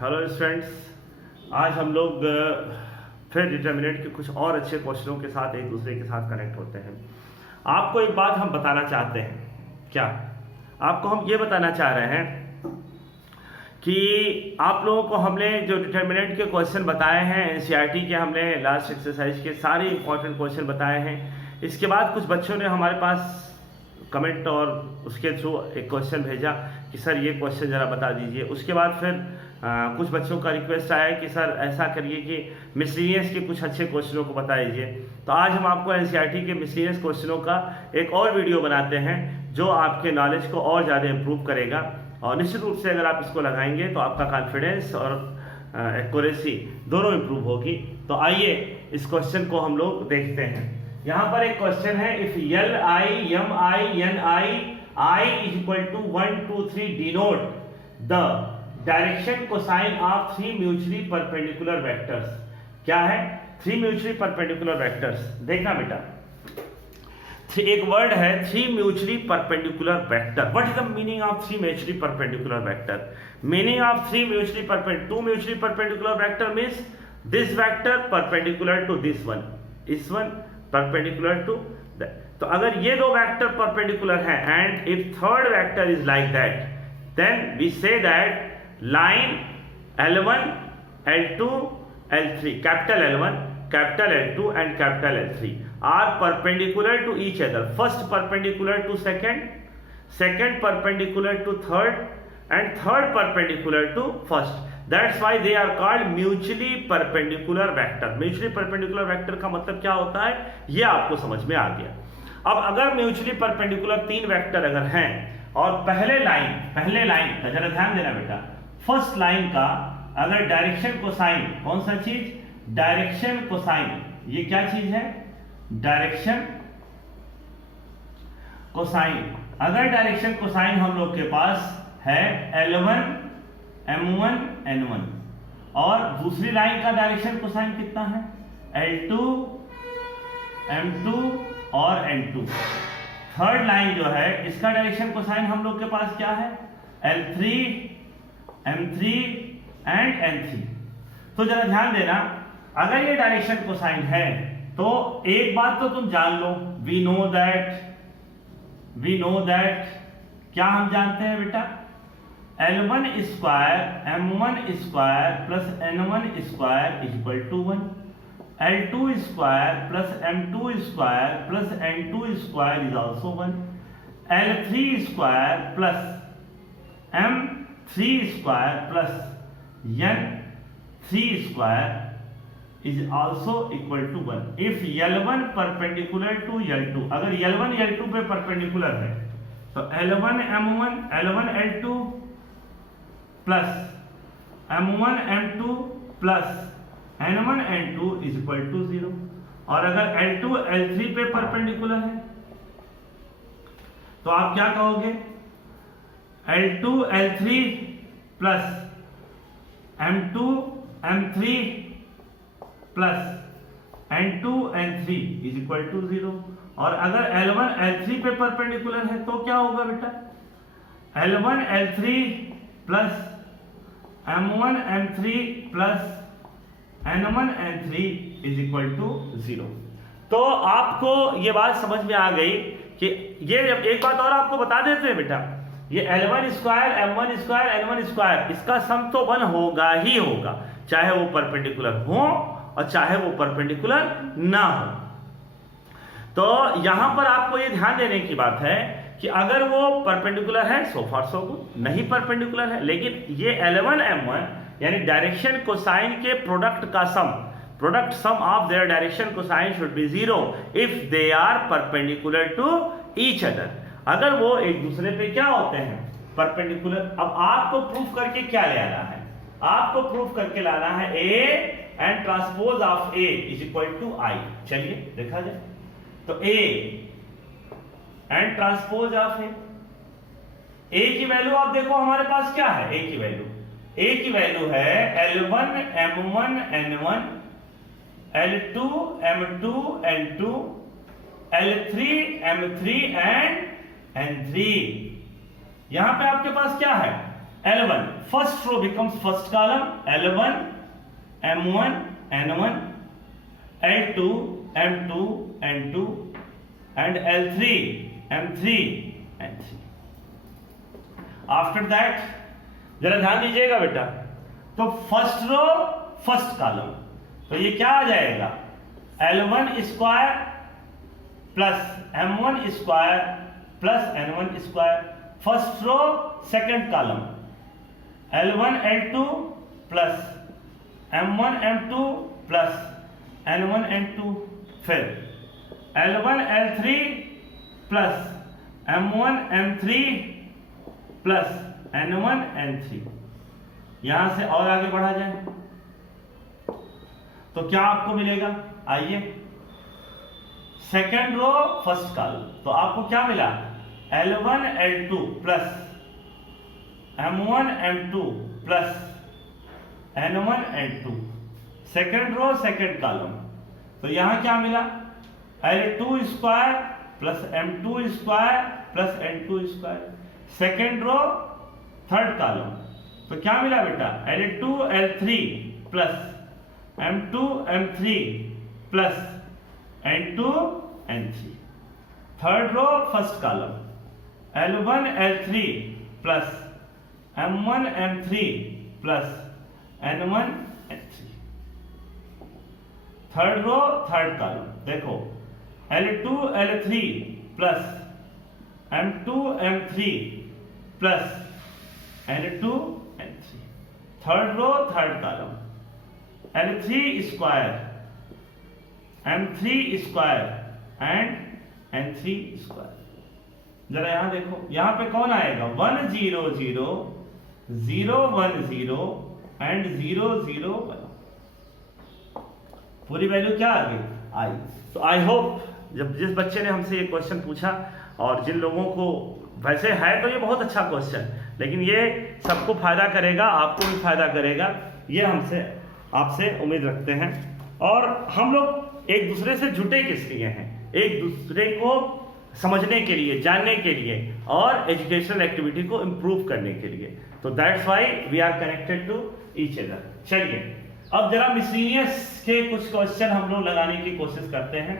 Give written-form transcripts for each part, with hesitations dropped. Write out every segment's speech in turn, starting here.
Hello students, आज हम लोग फिर डिटर्मिनेंट के कुछ और अच्छे क्वेश्चनों के साथ एक दूसरे के साथ कनेक्ट होते हैं। आपको एक बात हम बताना चाहते हैं। क्या आपको हम ये बताना चाह रहे हैं कि आप लोगों को हमने जो डिटर्मिनेंट के क्वेश्चन बताए हैं, एनसीईआरटी के हमने लास्ट एक्सरसाइज के सारे इंपॉर्टेंट क्वेश्चन बताए हैं। इसके बाद कुछ बच्चों ने हमारे पास कमेंट और उसके थ्रू एक क्वेश्चन भेजा कि सर ये क्वेश्चन ज़रा बता दीजिए। उसके बाद फिर कुछ बच्चों का रिक्वेस्ट आया कि सर ऐसा करिए कि मिसलिनियस के कुछ अच्छे क्वेश्चनों को बता दीजिए। तो आज हम आपको एनसीईआरटी के मिसलिनियस क्वेश्चनों का एक और वीडियो बनाते हैं जो आपके नॉलेज को और ज़्यादा इम्प्रूव करेगा। और निश्चित रूप से अगर आप इसको लगाएंगे तो आपका कॉन्फिडेंस और एक्यूरेसी दोनों इम्प्रूव होगी। तो आइए इस क्वेश्चन को हम लोग देखते हैं। यहाँ पर एक क्वेश्चन है, if L I M I N I is equal to 1 2 3 denote the direction cosine of 3 mutually perpendicular vectors. क्या है? 3 म्यूचुअली परपेंडिकुलर वेक्टर्स। देखना बेटा, एक वर्ड है 3 mutually perpendicular vector. What is the meaning of 3 mutually perpendicular vector? Meaning of 3 mutually perpendicular, 2 mutually perpendicular vector means this vector perpendicular to this one, इस one perpendicular to that. तो अगर ये दो vector perpendicular हैं and if third vector is like that, then we say that line L1, L2, L3, capital L1, capital L2 and capital L3 are perpendicular to each other. First perpendicular to second, second perpendicular to third and third perpendicular to first. That's why they are called mutually perpendicular vector. Mutually perpendicular vector का मतलब क्या होता है ये आपको समझ में आ गया। अब अगर mutually perpendicular 3 वेक्टर अगर हैं और पहले लाइन का जरा ध्यान देना बेटा, फर्स्ट लाइन का अगर डायरेक्शन कोसाइन, कौन सा चीज? Direction cosine. ये क्या चीज है? Direction cosine. अगर डायरेक्शन कोसाइन हम लोग के पास है L1 M1 N1 और दूसरी लाइन का डायरेक्शन कोसाइन कितना है? L2 M2 और N2। थर्ड लाइन जो है इसका डायरेक्शन कोसाइन हम लोग के पास क्या है? L3 M3 and N3। तो जरा ध्यान देना, अगर ये डायरेक्शन कोसाइन है तो एक बात तो तुम जान लो, वी नो दैट क्या हम जानते हैं बेटा? L1 square M1 square plus N1 square is equal to 1, L2 square plus M2 square plus N2 square is also 1, L3 square plus M3 square plus N3 square is also equal to 1 if L1 perpendicular to L2। अगर L1 L2 पे perpendicular है तो L1 M1 L1 L2 plus M1 M2 plus N1 N2 is equal to 0। और अगर L2 L3 पे perpendicular है तो आप क्या कहोगे? L2 L3 plus M2 M3 plus N2 N3 is equal to 0। और अगर L1 L3 पे परपेंडिकुलर है तो क्या होगा बेटा? L1 L3 plus M1 M3 plus N1 N3 is equal to 0। तो आपको ये बात समझ में आ गई कि ये एक बात और आपको बता देते हैं बेटा, ये L1 square M1 square N1 square इसका सम तो 1 होगा ही होगा, चाहे वो परपेंडिकुलर हो और चाहे वो परपेंडिकुलर ना हो। तो यहां पर आपको ये ध्यान देने की बात है कि अगर वो परपेंडिकुलर है सो फार सो गुड, नहीं परपेंडिकुलर है लेकिन ये L1 M1 यानी डायरेक्शन कोसाइन के प्रोडक्ट का product sum of their direction cosine should be 0 if they are perpendicular to each other. अगर वो एक दूसरे पे क्या होते हैं? परपेंडिकुलर। अब आपको प्रूफ करके क्या ले आना है? आपको प्रूफ करके लाना है A and transpose of A is equal to I। चलिए देखा जाए। तो A and transpose of A की वैल्यू आप देखो हमारे पास क्या है? A की वैल्यू है L1 M1 N1 L2 M2 N2 L3 M3 and N3। यहां पे आपके पास क्या है? L1 first row becomes first column, L1 M1 N1, L2 M2 N2 and L3 M3 N3. After that जरा ध्यान दीजिएगा बेटा, तो फर्स्ट रो फर्स्ट कॉलम, तो ये क्या आ जाएगा L1 square plus M1 square plus N1 square, first row second column L1 L2 plus M1 M2 plus N1 N2, फिर L1 L3 plus M1 M3 plus N1 N3। यहां से और आगे बढ़ा जाए तो क्या आपको मिलेगा, आइए सेकेंड रो फर्स्ट कॉलम, तो आपको क्या मिला L1 L2 plus M1 M2 plus N1 N2, second row second column, तो यहां क्या मिला L2 square plus M2 square plus N2 square, second row third column, तो क्या मिला बेटा L2 L3 plus M2 M3 plus N2 N3, third row first column L1 L3 plus M1 M3 plus N1 N3, third row third column, देखो L2 L3 plus M2 M3 plus N2 N3, third row third column L3 square M3 square and N3 square. जरा यहां देखो, यहां पे कौन आएगा 1 0 0 0 1 0 and 0 0 1, पूरी value क्या आ गई आई। तो आई होप जब जिस बच्चे ने हमसे ये क्वेश्चन पूछा और जिन लोगों को, वैसे है तो ये बहुत अच्छा क्वेश्चन, लेकिन ये सबको फायदा करेगा, आपको भी फायदा करेगा, ये हमसे आपसे उम्मीद रखते हैं। और हम लोग एक दूसरे से जुटे किस लिए हैं, एक दूसरे को समझने के लिए, जानने के लिए और एजुकेशनल एक्टिविटी को इम्प्रूव करने के लिए, तो that's why we are connected to each other. चलिए अब जरा मिसलिनियस के कुछ क्वेश्चन हम लोग लगाने की कोशिश करते हैं।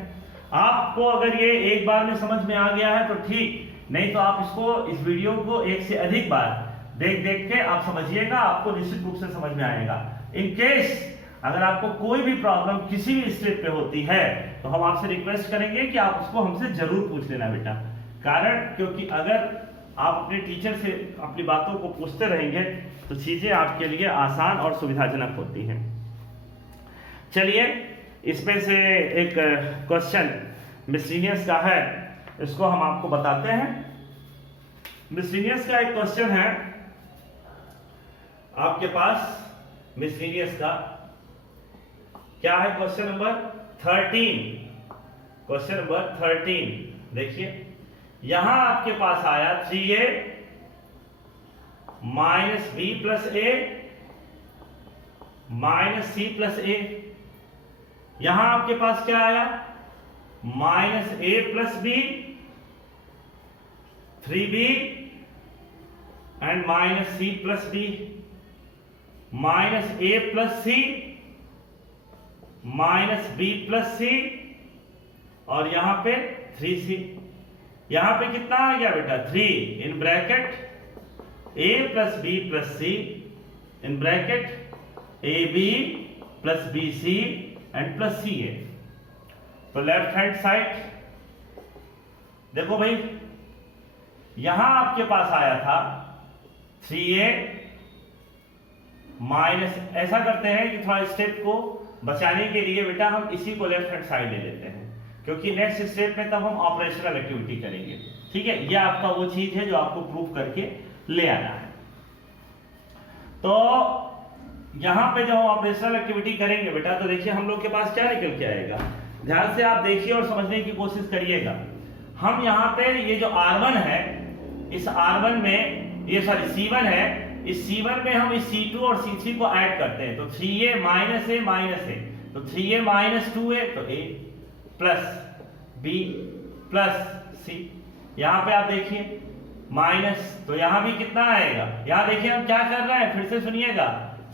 आपको अगर ये एक बार में समझ में आ गया है तो ठीक, नहीं तो आप इसको, इस वीडियो को एक से अधिक बार देख देख के आप समझिएगा, आपको निश्चित रूप से समझ में आएगा। इन केस अगर आपको कोई भी प्रॉब्लम किसी भी स्टेप पे होती है तो हम आपसे रिक्वेस्ट करेंगे कि आप उसको हमसे जरूर पूछ लेना बेटा, कारण क्योंकि अगर आप अपने टीचर से अपनी बातों को पूछते रहेंगे तो चीजें आपके लिए आसान और सुविधाजनक होती हैं। चलिए इसमें से एक क्वेश्चन मिसलिनियस का है, इसको हम आपको बताते हैं। मिसलिनियस का एक क्वेश्चन है आपके पास, मिसलिनियस का क्या है, क्वेश्चन नंबर 13। क्वेश्चन नंबर 13 देखिए, यहां आपके पास आया 3a minus b plus a minus c plus a, यहां आपके पास क्या आया minus a plus b 3b and minus c plus b, minus a plus c minus b plus c और यहां पे 3c। यहां पे कितना आ गया बेटा 3 in bracket a plus b plus c in bracket ab plus bc and plus ca। तो left hand side देखो भाई, यहां आपके पास आया था 3a माइनस, ऐसा करते हैं कि थोड़ा स्टेप को बचाने के लिए बेटा हम इसी को लेफ्ट हैंड साइड ले लेते हैं, क्योंकि नेक्स्ट स्टेप में तब हम ऑपरेशनल एक्टिविटी करेंगे। ठीक है, यह आपका वो चीज है जो आपको प्रूव करके ले आना है। तो यहां पे जब हम ऑपरेशनल एक्टिविटी करेंगे बेटा, तो देखिए हम लोग के पास क्या निकल के आएगा, ध्यान से आप देखिए और समझने की कोशिश करिएगा। हम यहाँ पे ये जो R1 है, इस R1 में ये सॉरी C1 है, इस C1 में हम इस C2 और C3 को ऐड करते हैं, तो 3a माइनस a, तो 3a माइनस 2a, तो a plus b plus c। यहां पे आप देखिए माइनस, तो यहां भी कितना आएगा, यहां देखिए हम क्या कर रहे हैं, फिर से सुनिएगा,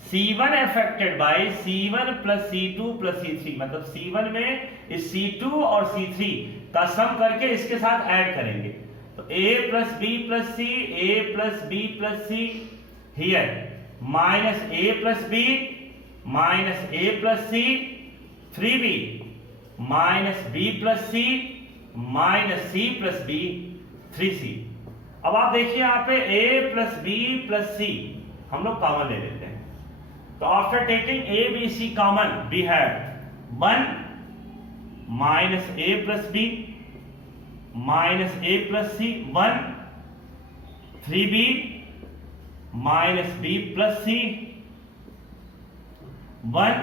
C1 affected by C1 plus C2 plus C3, मतलब C1 में इस C2 और C3 का सम करके इसके साथ ऐड करेंगे, तो A plus B plus C, A plus B plus C here minus A plus B minus A plus C, 3B minus B plus C minus C plus B 3C। अब आप देखिए यहाँ पे A plus B plus C हम लोग common ले लेते हैं, तो after taking A B C common we have 1 minus A plus B minus A plus C 1, 3B minus B plus C 1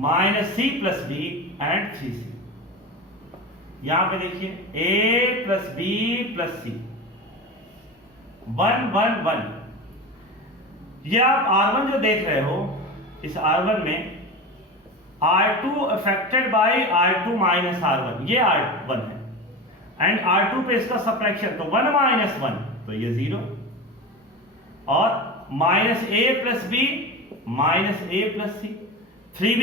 minus C plus B and 3C। यहां पे देखिए A plus B plus C 1 1 1। ये आप R1 जो देख रहे हो, इस R1 में R2 affected by R2 minus R1, ये R1 है, एंड R2 पे इसका सब्ट्रैक्शन, तो 1 माइनस 1 तो ये 0, और minus A plus B minus A plus C, 3B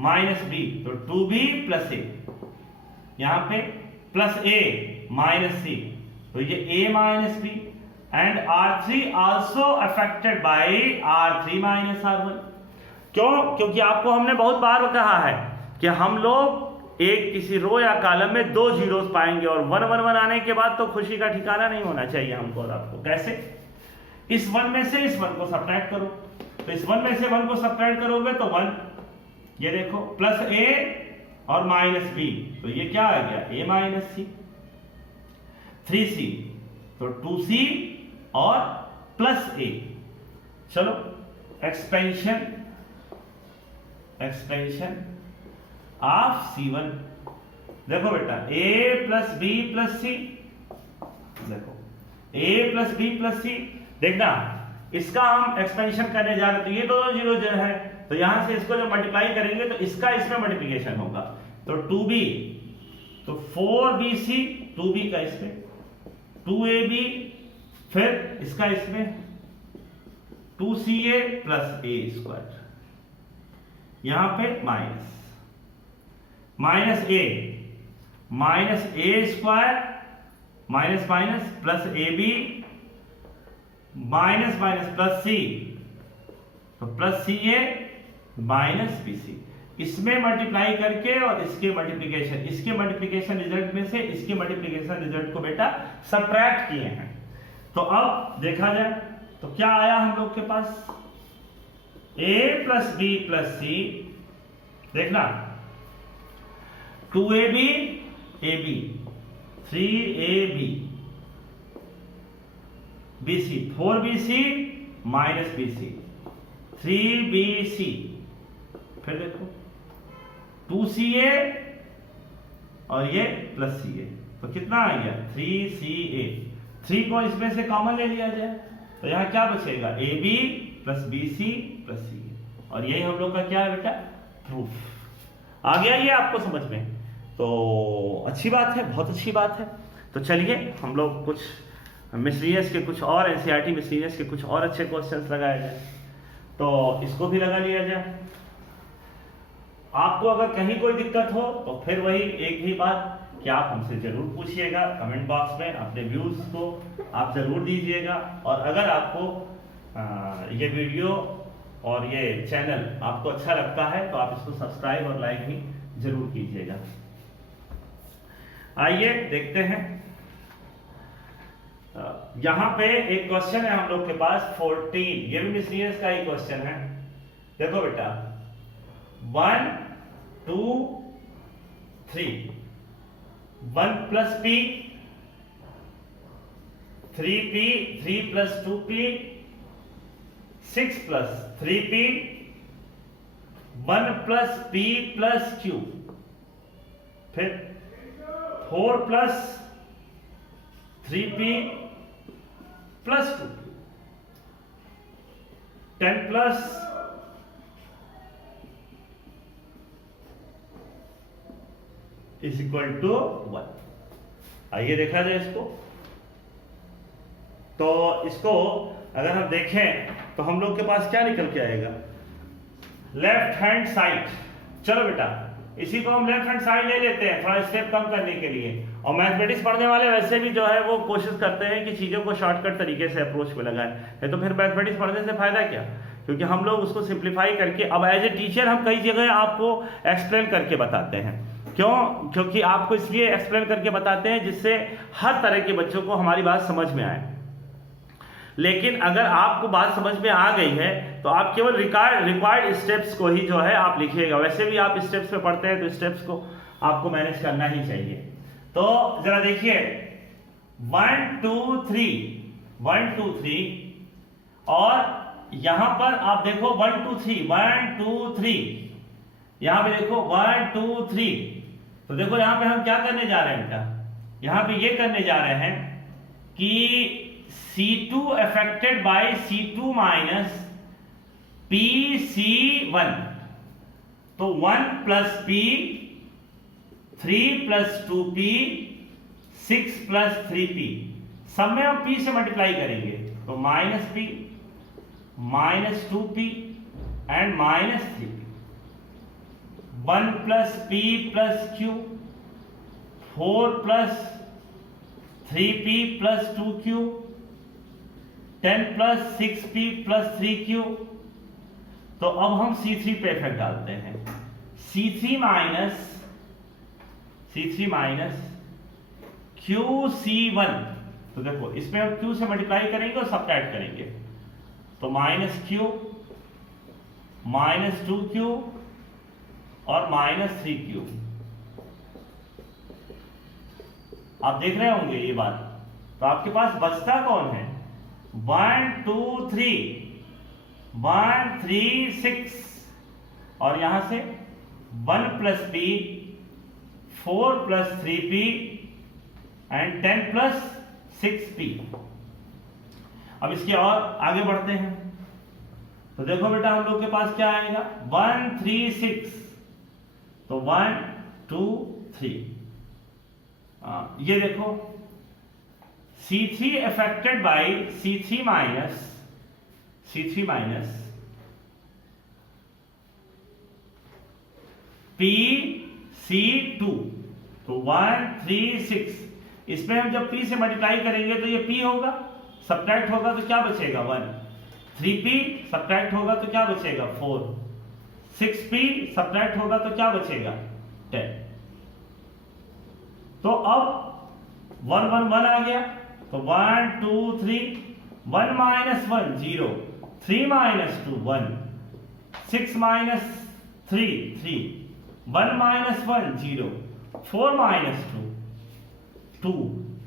minus B तो 2B प्लस A, यहां पे प्लस A माइनस C तो ये A minus B, and R3 also affected by R3 minus R1। क्यों? क्योंकि आपको हमने बहुत बार कहा है कि हम लोग एक किसी रो या कॉलम में 2 जीरोस पाएंगे, और 1 1 1 आने के बाद तो खुशी का ठिकाना नहीं होना चाहिए हमको और आपको। कैसे? इस 1 में से इस 1 को सब्ट्रैक्ट करो, तो इस 1 में से 1 को सब्ट्रैक्ट करोगे तो 1, ये देखो प्लस A और माइनस B, तो ये क्या आ गया A माइनस C, 3C तो 2C और प्लस A। चलो एक्सपेंशन ऑफ C1, देखो बेटा A plus B plus C, देखो A plus B plus C, देखना इसका हम एक्सपेंशन करने जा रहे, तो ये दोनों जीरो जो है, तो यहां से इसको जब मल्टीप्लाई करेंगे तो इसका इसमें मल्टीप्लिकेशन होगा, तो 2B तो 4BC, 2B का इसमें 2AB, फिर इसका इसमें 2CA प्लस A स्क्वायर, यहां पे minus A square minus minus plus AB minus minus plus C, तो प्लस CA माइनस BC, इसमें मल्टीप्लाई करके और इसके मल्टीप्लिकेशन रिजल्ट में से इसके मल्टीप्लिकेशन रिजल्ट को बेटा सब्ट्रैक्ट किए हैं। तो अब देखा जाए तो क्या आया हम लोग के पास, A plus B plus C, देखना 2AB AB 3AB BC 4BC minus BC 3BC, फिर देखो 2CA और ये प्लस CA, तो कितना आ गया 3CA, 3 को इसमें से कॉमन ले लिया जाए, तो यहां क्या बचेगा AB plus BC plus CA, और यही हम लोग का क्या है बेटा प्रूफ। आ गया ये आपको समझ में? तो अच्छी बात है, बहुत अच्छी बात है। तो चलिए हम लोग कुछ मिसलिनियस के कुछ और एनसीईआरटी मिसलिनियस के कुछ और अच्छे क्वेश्चंस लगाए जाए, तो इसको भी लगा लिया जाए। आपको अगर कहीं कोई दिक्कत हो तो फिर वही एक ही बात कि आप हमसे जरूर पूछिएगा, कमेंट बॉक्स में अपने व्यूज को आप जरूर दीजिएगा, और अगर आपको ये वीडियो और ये चैनल आपको अच्छा लगता है तो आप इसको सब्सक्राइब और लाइक भी जरूर कीजिएगा। आइए देखते हैं, यहां पे एक क्वेश्चन है हम लोग के पास 14, ये भी मिसलिनियस का ही क्वेश्चन है। देखो बेटा 1 2 3 1 plus P 3P 3 plus 2P 6 plus 3P 1 plus P plus Q, फिर 4 plus 3P plus 2Q 10 plus is equal to 1। आइए देखा जाए इसको, तो इसको अगर हम देखें तो हम लोग के पास क्या निकल के आएगा, लेफ्ट हैंड साइड। चलो बेटा इसी को हम लेफ्ट हैंड साइड ले लेते हैं थोड़ा स्टेप कम करने के लिए। और मैथमेटिक्स पढ़ने वाले वैसे भी जो है वो कोशिश करते हैं कि चीज़ों को शॉर्टकट तरीके से अप्रोच में लगाएं, नहीं तो फिर मैथमेटिक्स पढ़ने से फायदा क्या, क्योंकि हम लोग उसको सिंप्लीफाई करके अब एज ए टीचर हम कई जगह आपको एक्सप्लेन करके बताते हैं। क्यों? क्योंकि आपको इसलिए एक्सप्लेन करके बताते हैं जिससे हर तरह के बच्चों को हमारी बात समझ में आए। लेकिन अगर आपको बात समझ में आ गई है तो आप केवल रिक्वायर्ड स्टेप्स को ही जो है आप लिखिएगा। वैसे भी आप स्टेप्स पे पढ़ते हैं तो स्टेप्स को आपको मैनेज करना ही चाहिए। तो जरा देखिए 1 2 3 1 2 3 और यहां पर आप देखो 1 2 3 1 2 3, यहां पे देखो 1 2 3। तो देखो यहां पे हम क्या करने जा रहे हैं बेटा, यहां पे ये करने जा रहे हैं कि C2 affected by C2 minus PC1, तो 1 plus P, 3 plus 2P, 6 plus 3P, सब में हम P से मल्टीप्लाई करेंगे तो minus P, minus 2P and minus 3P। 1 plus P plus Q, 4 plus 3P plus 2Q, 10 plus 6P plus 3Q। तो अब हम C3 पे इफेक्ट डालते हैं, C3 माइनस QC1। तो देखो इसमें हम Q से मल्टीप्लाई करेंगे और सब्ट्रैक्ट करेंगे तो माइनस Q, माइनस 2Q और माइनस 3Q। आप देख रहे होंगे ये बात। तो आपके पास बचता कौन है, 1 2 3 1 3 6 और यहां से 1 plus P, 4 plus 3P and 10 plus 6P। अब इसके और आगे बढ़ते हैं तो देखो बेटा हम लोग के पास क्या आएगा 1 3 6, तो 1 2 3। ये देखो C3 affected by C3 minus PC2, तो 1 3 6। इसमें हम जब P से मल्टीप्लाई करेंगे तो ये P होगा, सब्ट्रैक्ट होगा तो क्या बचेगा 1, 3P सब्ट्रैक्ट होगा तो क्या बचेगा 4, 6P सब्ट्रैक्ट होगा तो क्या बचेगा 10। तो अब 1 1 1 आ गया तो 1 2 3, 1 minus 1 0, 3 minus 2 1, 6 minus 3 3, 1 minus 1 0, 4 minus 2 2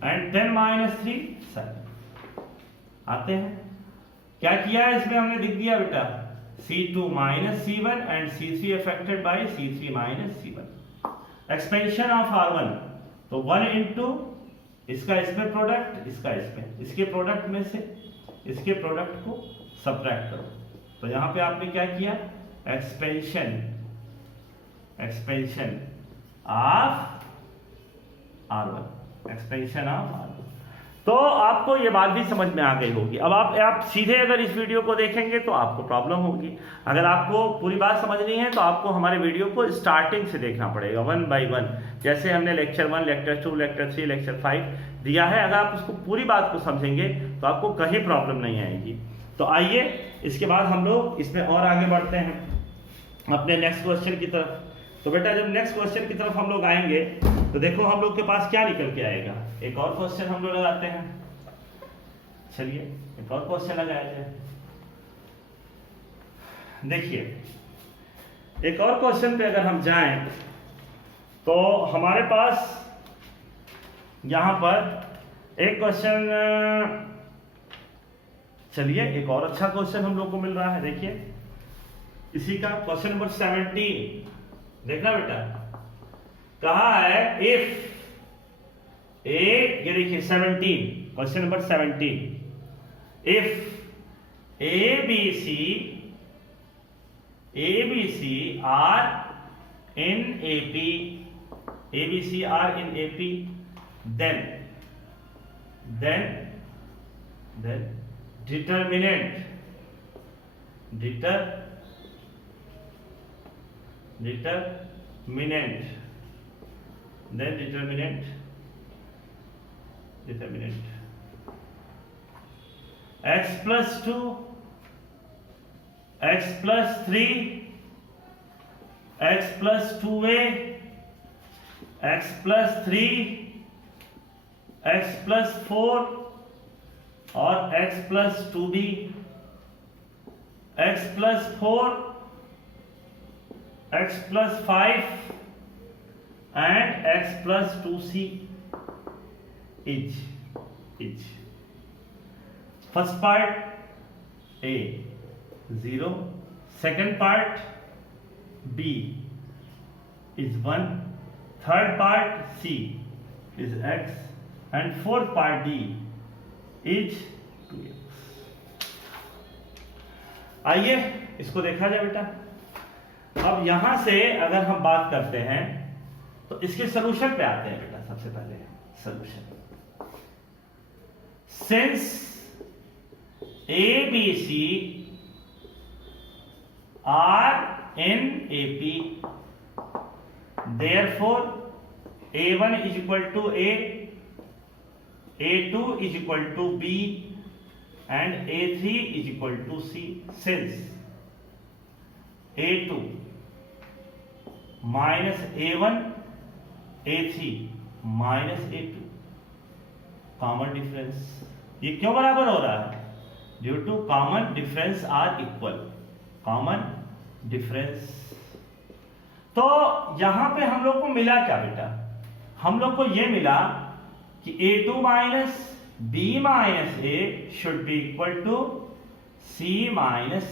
and 10 minus 3 7। आते हैं क्या किया है इसमें हमने लिख दिया बेटा C2 minus C1 and C3 affected by C3 minus C1। Expansion of R1 तो 1 into इसका इसमें प्रोडक्ट, इसका इसमें, इसके प्रोडक्ट में से इसके प्रोडक्ट को सब्ट्रैक्ट करो। तो यहां पे आपने क्या किया expansion of R1, expansion of R1। तो आपको ये बात भी समझ में आ गई होगी। अब आप सीधे अगर इस वीडियो को देखेंगे तो आपको प्रॉब्लम होगी। अगर आपको पूरी बात समझनी है तो आपको हमारे वीडियो को स्टार्टिंग से देखना पड़ेगा 1 by 1। जैसे हमने लेक्चर 1, लेक्चर 2, लेक्चर 3, लेक्चर 5 दिया है, अगर आप उसको पूरी बात को समझेंगे तो आपको कहीं प्रॉब्लम नहीं आएगी। तो आइए इसके बाद हम लोग इसमें और आगे बढ़ते हैं अपने नेक्स्ट क्वेश्चन की तरफ। तो बेटा जब नेक्स्ट क्वेश्चन की तरफ हम लोग आएंगे तो देखो हम लोग के पास क्या निकल के आएगा। एक और क्वेश्चन हम लोग लगाते हैं, चलिए एक और क्वेश्चन लगाया जाए। देखिए एक और क्वेश्चन पे अगर हम जाएं तो हमारे पास यहां पर एक क्वेश्चन, चलिए एक और अच्छा क्वेश्चन हम लोग को मिल रहा है। देखिए इसी का क्वेश्चन नंबर 17 देखना बेटा, कहा है इफ ये देखिए 17, question number 17, if ABC are in AP, then then determinant then determinant x plus 2 x plus 3 x plus 2a x plus 3 x plus 4 और x plus 2b x plus 4 x plus 5 and x plus 2c each. First part a 0, second part b is 1, third part c is x and fourth part d is 2x. आइए इसको देखा जाए बेटा। अब यहां से अगर हम बात करते हैं तो इसके सॉल्यूशन पे आते हैं बेटा। सबसे पहले solution, since ABC are in AP, therefore A1 is equal to A, A2 is equal to B and A3 is equal to C. Since A2 minus A1, A3 minus A2 common difference, ये क्यों बराबर हो रहा है? Due to common difference are equal, common difference. तो यहां पे हम लोग को मिला क्या बेटा? हम लोग को ये मिला कि A2 minus B minus A should be equal to C minus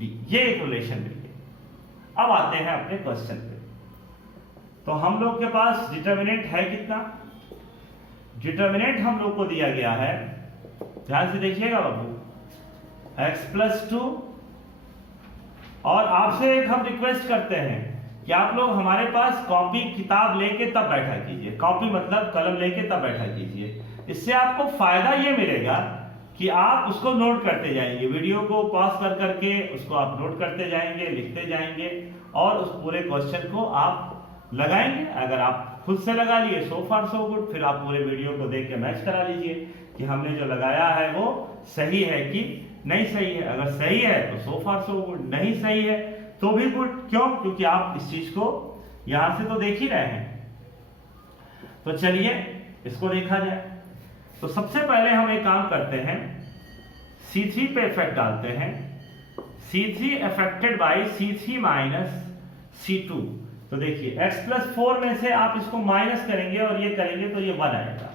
B, ये एक रिलेशन मिल गया। अब आते हैं अपने क्वेश्चन पे। तो हम लोग के पास डिटर्मिनेंट है कितना? डिटर्मिनेंट हम लोग को दिया गया है, ध्यान से देखिएगा बाबू, x प्लस 2। और आपसे एक हम रिक्वेस्ट करते हैं कि आप लोग हमारे पास कॉपी किताब लेके तब बैठा कीजिए, कॉपी मतलब कलम लेके तब बैठा कीजिए। इससे आपको फायदा ये मिलेगा कि आप उसको नोट करते जाएंगे, वीडियो को पॉज कर करके उसको आप नोट करते जाएंगे, लिखते जाएंगे और उस पूरे क्वेश्चन को आप लगाएंगे। अगर आप खुद से लगा लिए सो फार सो गुड, फिर आप पूरे वीडियो को देख के मैच करा लीजिए कि हमने जो लगाया है वो सही है कि नहीं सही है। अगर सही है तो सो फार सो गुड, नहीं सही है तो भी गुड। क्यों? क्योंकि आप इस चीज को यहां से तो देख ही रहे हैं। तो चलिए इसको देखा जाए। तो सबसे पहले हम एक काम करते हैं, C3 पे इफेक्ट डालते हैं। C3 affected by C3 minus C2। तो देखिए x प्लस 4 में से आप इसको माइनस करेंगे और ये करेंगे तो ये 1 आएगा।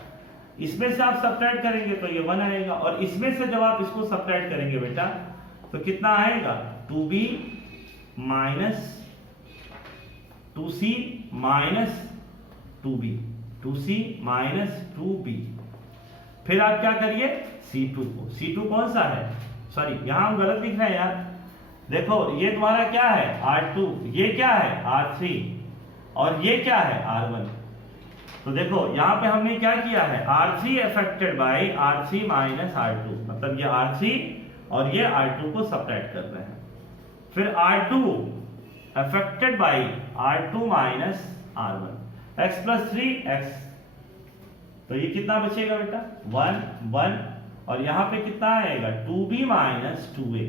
इसमें से आप सब्ट्रैक्ट करेंगे तो ये 1 आएगा। और इसमें से जब आप इसको सब्ट्रैक्ट करेंगे बेटा तो कितना आएगा? 2b minus 2c minus 2b, 2c minus 2b। फिर आप क्या करिए? C2 को, C2 कौन सा है? सॉरी यहां हम गलत लिख रहे हैं यार। देखो ये तुम्हारा क्या है? R2, ये क्या है? R3 और ये क्या है? R1। तो देखो यहां पे हमने क्या किया है? R3 affected by R3 minus R2, मतलब ये R3 और ये R2 को सब्ट्रैक्ट कर रहे हैं। फिर R2 affected by R2 minus R1, x plus 3x। तो ये कितना बचेगा बेटा? 1 1 और यहां पे कितना आएगा? 2b minus 2a।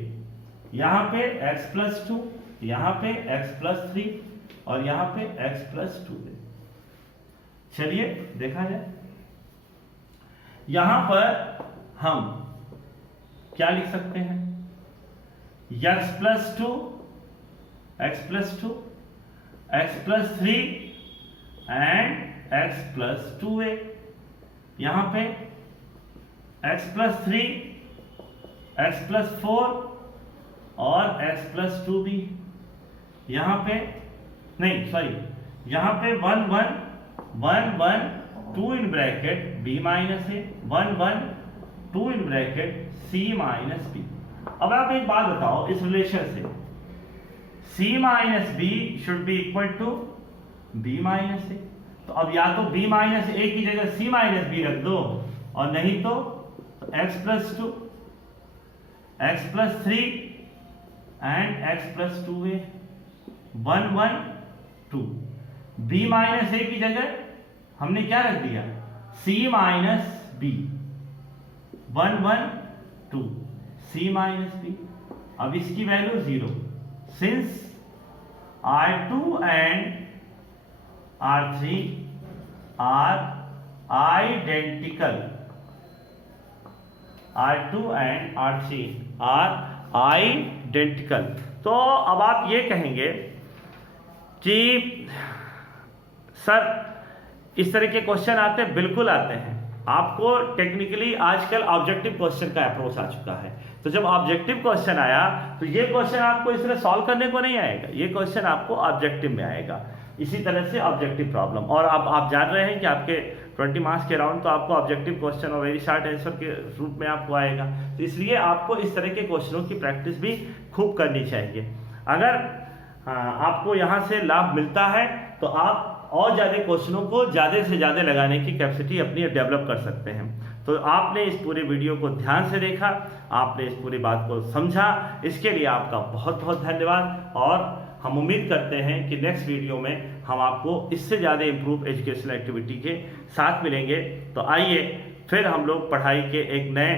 यहां पे x प्लस 2, यहां पे x प्लस 3 और यहां पे x प्लस 2a। चलिए देखा जाए। यहां पर हम क्या लिख सकते हैं? x plus 2, x plus 2, x plus 3 and x plus 2a। यहां पे x प्लस 3, x प्लस 4 और x प्लस 2b। यहां पे नहीं सॉरी, यहां पे 1 1 1 1 2 in bracket b minus a, 1 1 2 in bracket c minus b। अब आप एक बात बताओ इस रिलेशन से, c minus b should be equal to b minus a। तो अब या तो b माइनस a की जगह c माइनस b रख दो और नहीं तो x plus 2, x plus 3 and x plus 2a, 1 1 2। b minus a की जगह हमने क्या रख दिया, c minus b, 1 1 2 c minus b। अब इसकी value 0, since R2 and R3 are identical, R2 and R3 are identical. तो अब आप ये कहेंगे कि सर इस तरह के क्वेश्चन आते हैं, बिल्कुल आते हैं। आपको टेक्निकली आजकल ऑब्जेक्टिव क्वेश्चन का अप्रोच आ चुका है, तो जब ऑब्जेक्टिव क्वेश्चन आया तो ये क्वेश्चन आपको इस तरह सॉल्व करने को नहीं आएगा, ये क्वेश्चन आपको ऑब्जेक्टिव में आएगा। इसी तरह से ऑब्जेक्टिव प्रॉब्लम, और अब आप जान रहे हैं कि आपके 20 मार्क्स के राउंड तो आपको ऑब्जेक्टिव क्वेश्चन और वेरी शॉर्ट आंसर के रूप में आपको आएगा। तो इसलिए आपको इस तरह के क्वेश्चनों की प्रैक्टिस भी खूब करनी चाहिए। अगर आपको यहाँ से लाभ मिलता है तो आप और ज़्यादा क्वेश्चनों को ज़्यादा से ज़्यादा लगाने की कैपेसिटी अपनी डेवलप कर सकते हैं। तो आपने इस पूरे वीडियो को ध्यान से देखा, आपने इस पूरी बात को समझा, इसके लिए आपका बहुत बहुत धन्यवाद। और हम उम्मीद करते हैं कि नेक्स्ट वीडियो में हम आपको इससे ज़्यादा इम्प्रूव एजुकेशनल एक्टिविटी के साथ मिलेंगे। तो आइए फिर हम लोग पढ़ाई के एक नए